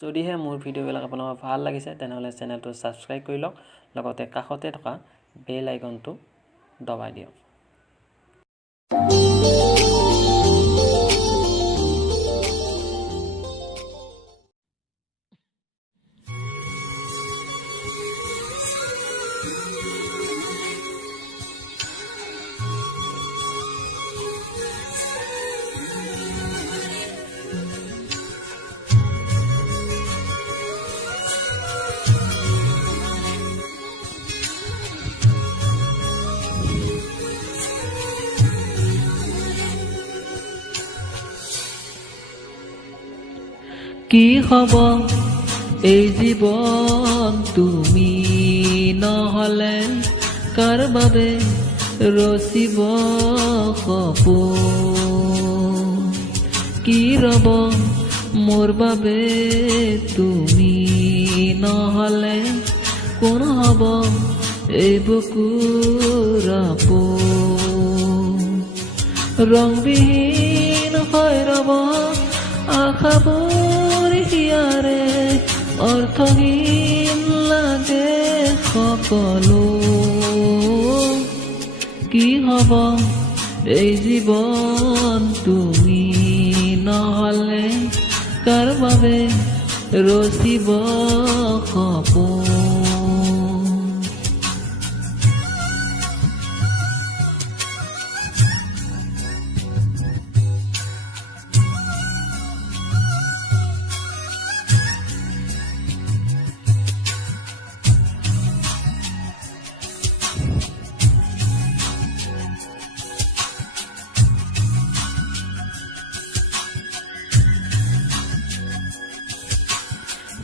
যদিহে মোৰ ভিডিঅ'বিলাক আপোনালোকৰ ভাল লাগিছে তেনেহ'লে চেনেলটো ছাবস্ক্ৰাইব কৰি লওক লগতে কাষতে থকা বেল আইকনটো দবাই দিয়ক কি হ'ব এই জীৱন তুমি নহ'লে কাৰ বাবে ৰচিব সপোন কি ৰ'ব মোৰ বাবে তুমি নহ'লে কোন হ'ব এই বুকুৰ আপোন ৰংবিহীন হৈ ৰ'ব আশাবোৰ হিয়াৰে অৰ্থহীন লাগে সকলো কি হ'ব এই জীৱন তুমি নহ'লে কাৰ বাবে ৰচিব সপোন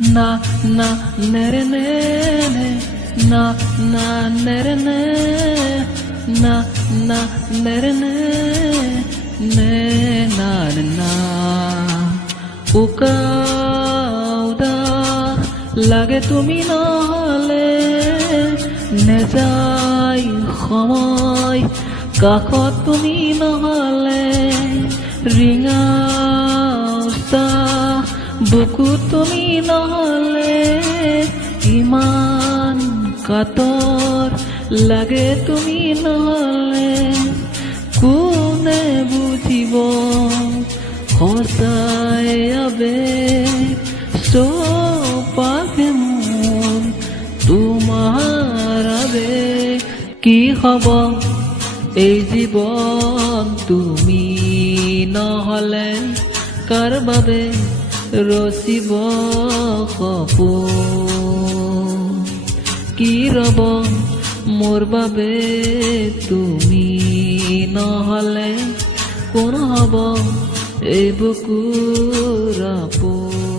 na na nere ne na na nere ne na na nere ne ne na na ukauda লাগে তুমি নহলে নেযায় সময় কাষত তুমি নহলে ৰিঙা বুকু তুমি নহ'লে ইমান কাতৰ লাগে তুমি নহ'লে কোনে বুজিব সঁচাই আবেগ চৌপাশে মোৰ তোমাৰ আবেগ কি হ'ব এই জীৱন তুমি নহ'লে কাৰ বাবে ৰচিব সপোন কি ৰ'ব মোৰ বাবে তুমি নহ'লে কোন হ'ব এই বুকুৰ আপোন